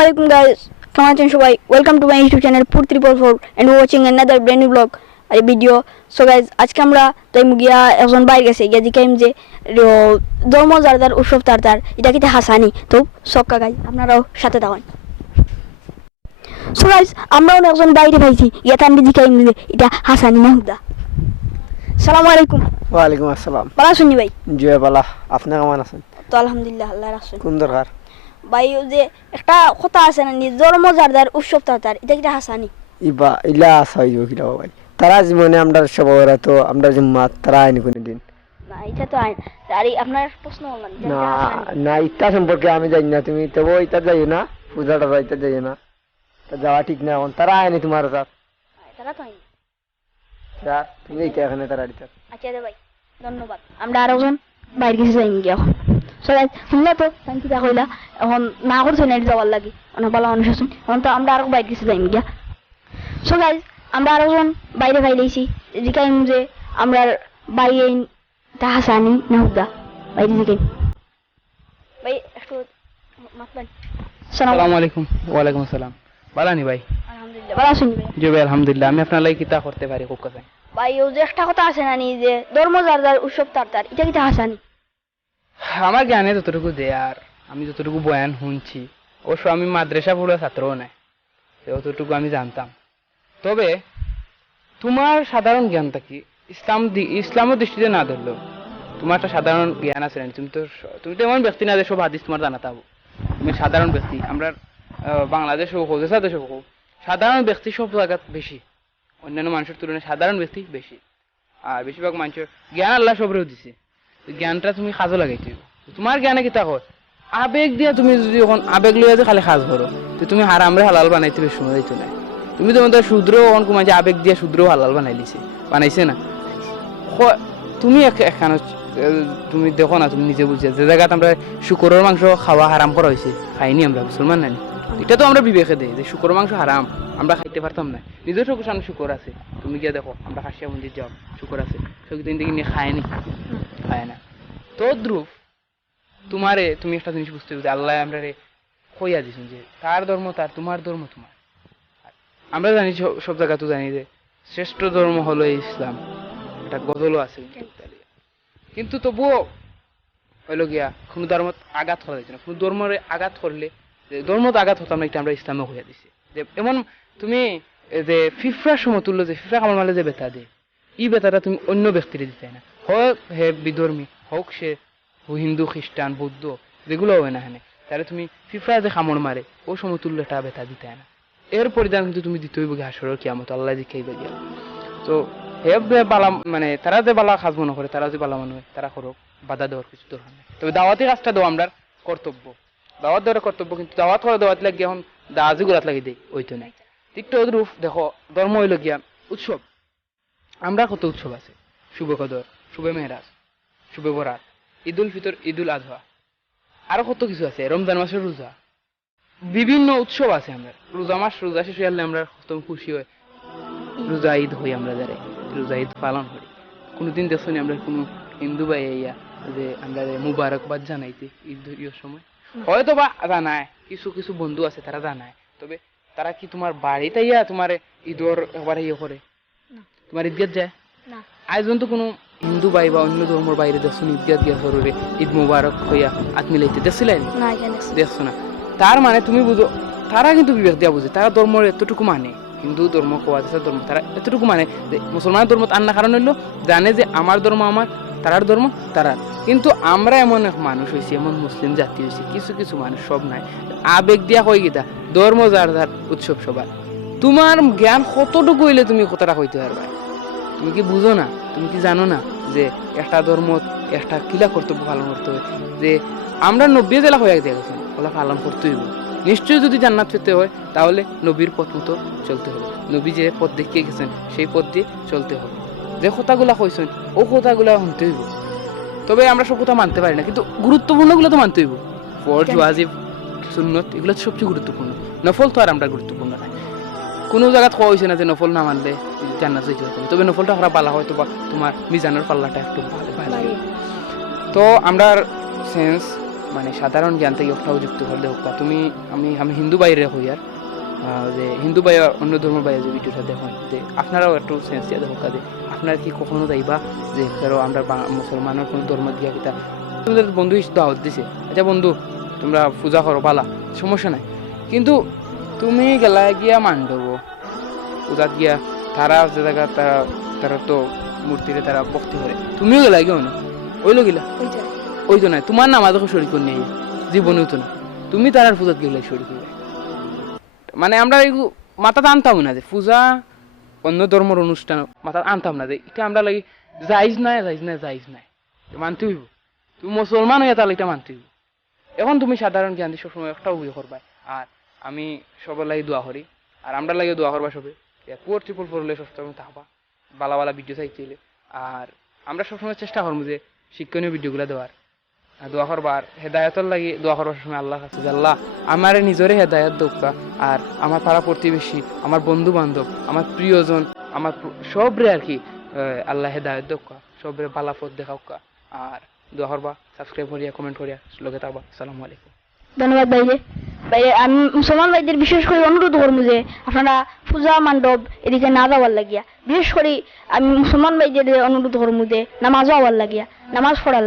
আলাইকুম গাইস কেমন আছেন সবাই? Welcome to my YouTube channel পুর triple four and watching another brand new vlog আর ভিডিও সো গাইজ আজকে আমরা তাই গিয়া একজন বাইরে গেছে। গিয়া দেখাইম যে ধর্ম যার উৎসব তার তার, এটা কিন্তু হাসানি। তো, সক্কা গাইজ আপনারাও সাথে থাকুন। সো গাইজ আমরাও একজন বাইরে পাইছি। ইয়া তার দেখাইম যে, এটা হাসানি না হুদা। সালামু আলাইকুম। ওয়ালাইকুম আসসালাম। ভালো আছেন ভাই? জয় বালা আপনি কেমন আছেন? তো আলহামদুলিল্লাহ আল্লাহ রাখছেন কোন দরকার? ভাই ওই যে একটা কথা আছে না নি ধর্ম যার যার উৎসব তার এটা কিন্তু হাসানি? ইবা ইলা আসা হইব কিলা ভাই? তারা জীবনে আমরা সব ওরা তো আমরা জিম্মাত তারা আইনি কোনো দিন না এটা তো আইন আর আপনার প্রশ্ন না না ইত্যা সম্পর্কে আমি জানি না তুমি তবু ইত্যা যাইও না পূজাটা ইত্যা যাইও না। তা যাওয়া ঠিক না এখন তারা আইনি তোমার তারা তো আইন। স্যার তুমি এইটা এখানে তারা দিতে আচ্ছা দে ভাই ধন্যবাদ। আমরা আরও জন বাইরে গেছে যাইম গিয়া। সবাই শুনলে তো তাই কিতা কইলা এখন না করছে না যাওয়ার লাগি। অনেক ভালো মানুষ আছেন। এখন তো আমরা আরও বাইরে গেছে যাইম গিয়া। সো গাইজ আমরা আরও জন বাইরে পাইলেছি জিকাইম যে আমরা বাইরে তা হাসানি না বাইরে জিকাইম। ভাই একটু মাতবেন আসসালামু আলাইকুম। ওয়ালাইকুম আসসালাম। বালানি ভাই। আলহামদুলিল্লাহ। ভালো আছেন জি ভাই আলহামদুলিল্লাহ। আমি আপনার লাগি কিতা করতে পারি খুব কাছে? ভাই ও যে একটা কথা আছে না নি যে ধর্ম যার যার উৎসব তার তার এটা হাসানি আমার জ্ঞানে যতটুকু দেয় আর আমি যতটুকু বয়ান শুনছি অবশ্য আমি মাদ্রাসা পড়ুয়া ছাত্রও নাই অতটুকু আমি জানতাম। তবে তোমার সাধারণ জ্ঞানটা কি? ইসলাম দি- ইসলামের দৃষ্টিতে না ধরলেও তোমার একটা সাধারণ জ্ঞান আছে না তুমি তো তুমি তো এমন ব্যক্তি না যে সব হাদিস তোমার জানা থাকব তুমি সাধারণ ব্যক্তি আমরা বাংলাদেশ হোক দেশা দেশ হোক সাধারণ ব্যক্তি সব জায়গা বেশি, অন্যান্য মানুষের তুলনায় সাধারণ ব্যক্তি বেশি। আর বেশিরভাগ মানুষের জ্ঞান আল্লাহ সবরেও দিছে। তো জ্ঞানটা তুমি কাজও হইব। তোমার জ্ঞানে কিতা হয় আবেগ দিয়া তুমি যদি এখন আবেগ লইয়া যে খালি কাজ করো তো তুমি হারামরে হালাল বানাইতে বেশ সময় দিতে নাই। তুমি তো তোমাদের শুদ্র অন কুমার যে আবেগ দিয়া শুদ্র হালাল বানাই দিছে, বানাইছে না? তুমি এখানে তুমি দেখো না, তুমি নিজে বুঝে যে জায়গাত আমরা শুকরের মাংস খাওয়া হারাম করা হয়েছে খাইনি আমরা, মুসলমান নানি এটা তো আমরা বিবেকে দেই যে শুকরের মাংস হারাম আমরা খাইতে পারতাম না। নিজের চোখের সামনে শুকর আছে তুমি গিয়ে দেখো আমরা খাসিয়া মন্দির যাও শুকর আছে। সে কিন্তু দেখি নিয়ে খায়নি খায় না। তো ধ্রুব তোমারে তুমি একটা জিনিস বুঝতে হবে আল্লাহ আমরা রে কইয়া দিছেন যে তার ধর্ম তার তোমার ধর্ম তোমার। আমরা জানি সব- জায়গা তো জানি যে শ্রেষ্ঠ ধর্ম হলো ইসলাম। এটা গজলও আছে কিন্তু কিন্তু তবুও হইল গিয়া কোনো ধর্মত আঘাত করা যাচ্ছে না। কোনো ধর্মরে আঘাত করলে যে ধর্মত আঘাত হতাম না এটা আমরা ইসলামে হইয়া দিছি। যে এমন তুমি যে ফিফরার সমতুল্য, যে ফিফরা কামার মালে যে বেতা দেয় এই বেতাটা তুমি অন্য ব্যক্তিরে দিতে না। হোক হে বিধর্মী, হোক সে হিন্দু খ্রিস্টান বৌদ্ধ, যেগুলো হয় না হ্যাঁ তাহলে তুমি ফিফরা যে কামড় মারে, ও সমতুল্যটা বেতা দিতে না। এর পরিধান কিন্তু তুমি দিতে হইব হাসরের কিয়ামত, আল্লাহ জিখাইবে গিয়া তো হে বালা মানে তারা যে বালা কাজ মনে করে তারা যে বালা মনে হয়, তারা করুক, বাধা দেওয়ার কিছু দরকার নেই। তবে দাওয়াতি কাজটা দেওয়া আমরা কর্তব্য। দাওয়াত দেওয়ার কর্তব্য, কিন্তু দাওয়াত করা দাওয়াত লাগে এখন দাজি গুলাত লাগি দেই, ওইতো নাই। ঠিক তো রূপ, দেখো, ধর্ম হইল গিয়া উৎসব। আমরা কত উৎসব আছে। শুভ কদর, শুভ মেহরাজ, শুভ বরাত, ঈদ উল ফিতর, ঈদ উল আজহা আরও কত কিছু আছে, রমজান মাসের রোজা। বিভিন্ন উৎসব আছে আমরা। রোজা মাস, রোজা শেষ হয়ে আমরা কত খুশি হয় রোজা ঈদ হই আমরা যারা, রোজা ঈদ পালন করি। কোনোদিন দেখছ আমরা কোনো হিন্দু ভাই ইয়া যে আমরা মুবারকবাদ জানাইতে ঈদ ইয়ের সময়? হয়তো বা জানায় কিছু কিছু বন্ধু আছে তারা জানায় তবে তারা কি তোমার বাড়িতে ইয়া তোমার ঈদর একবার ইয়ে করে তোমার ঈদগাহ যায়? না। আজ পর্যন্ত কোনো হিন্দু ভাই বা অন্য ধর্মের বাইরে দেখছ নি ঈদগাহ গিয়া সররে ঈদ মুবারক হইয়া হাত মিলাইতে দেখছিলেন না? দেখছ না। তার মানে তুমি বুঝো তারা কিন্তু বিবেক দিয়া বুঝে তারা ধর্মের এতটুকু মানে। হিন্দু ধর্ম কোয়াদিসা ধর্ম তারা এতটুকু মানে যে মুসলমান ধর্ম আন্না কারণ হইল জানে যে আমার ধর্ম আমার তারার ধর্ম, তারার। কিন্তু আমরা এমন এক মানুষ হয়েছি এমন মুসলিম জাতি হয়েছি কিছু কিছু মানুষ, সব নাই। আবেগ দিয়া কই গীতা ধর্ম যার যার উৎসব সবার। তোমার জ্ঞান কতটুকু হইলে তুমি কতটা কইতে পারবা? তুমি কি বুঝো না? তুমি কি জানো না যে একটা ধর্ম, একটা কিলা কর্তব্য পালন করতে হয়? যে আমরা নব্বই জেলা হয়ে দিয়ে গেছেন ওলা পালন করতে হইব। নিশ্চয়ই যদি জান্নাত পেতে হয়, তাহলে নবীর পথ মতো চলতে হবে। নবী যে পথ দেখিয়ে গেছেন, সেই পথ দিয়ে চলতে হবে। যে কথাগুলা কইছেন ও কথাগুলা শুনতে হইব। তবে আমরা সব কথা মানতে পারি না কিন্তু গুরুত্বপূর্ণগুলো তো মানতে হইব। ফরজ ওয়াজিব সুন্নত এগুলো সবচেয়ে গুরুত্বপূর্ণ। নফল তো আর আমরা গুরুত্বপূর্ণ না। কোনো জায়গাত কোয়া হয়েছে না যে নফল না মানলে জান্নাত যাইতে পারবে তবে নফলটা করা পালা হয়তো বা তোমার মিজানের পাল্লাটা একটু ভালো ভালো তো আমরা সেন্স মানে সাধারণ জ্ঞান থেকে একটাও যুক্ত করলে হোক তুমি আমি আমি হিন্দু বাইরে হই আর যে হিন্দু ভাই আর অন্য ধর্ম ভাই যে ভিডিওটা দেখুন যে আপনারাও একটু সেন্স দিয়ে দেখো কাজে। আপনারা কি কখনো যাইবা যে ধরো আমরা মুসলমানের কোনো ধর্ম গিয়া কিতা? তোমাদের বন্ধু দাওয়াত দিছে। আচ্ছা বন্ধু তোমরা পূজা করো পালা। সমস্যা নাই। কিন্তু তুমি গেলা গিয়া মান্ডব। পূজাত গিয়া তারা যে জায়গা তারা তারা তো মূর্তিরে তারা ভক্তি করে তুমিও গেলা গিয়ে না? ওইলো গেলা ওই তো নাই তোমার নাম আদৌ শরীর করে নেই জীবনেও তো না তুমি তারার পূজাত গেলে শরীর করে মানে আমরা মাথাতে আনতাম না যে, পূজা, অন্য ধর্মের অনুষ্ঠান মাথাতে আনতাম না যে, এটা আমরা লাগি যাইজ নাই যাইজ নাই যাইজ নাই। মানতে হইব। তুমি মুসলমান হয়ে তাহলে এটা মানতে হইব। এখন তুমি সাধারণ জ্ঞান দিয়ে সবসময় একটাও বই করবা আর আমি সবার লাগে দোয়া করি। আর আমরা লাগে দোয়া করবা সবে। পুয়ার ট্রিপল হলে সবসময় থাকবা। বালা বালা ভিডিও চাইছিলে আর আমরা সবসময় চেষ্টা করব যে শিক্ষণীয় ভিডিওগুলো দেওয়ার। দোয়া করবার হেদায়তর লাগি দোয়া করবার সময় আল্লাহ কাছে আল্লাহ, আমার নিজরে হেদায়ত দোকা আর আমার পাড়া প্রতিবেশী, আমার বন্ধু বান্ধব আমার প্রিয়জন, আমার সবরে আর কি আল্লাহ হেদায়ত দোকা সবরে বালাফত দেখাওকা আর দোয়া করবা সাবস্ক্রাইব করিয়া কমেন্ট করিয়া লগে থাকবা আসসালামু আলাইকুম। ধন্যবাদ ভাইরে। ভাইরে, আমি মুসলমান ভাইদের বিশেষ করে অনুরোধ করব যে, আপনারা পূজা মণ্ডপ এদিকে না যাওয়ার লাগিয়া, বিশেষ করে আমি মুসলমান ভাইদের অনুরোধ করব যে নামাজও হওয়ার লাগিয়া, নামাজ পড়ার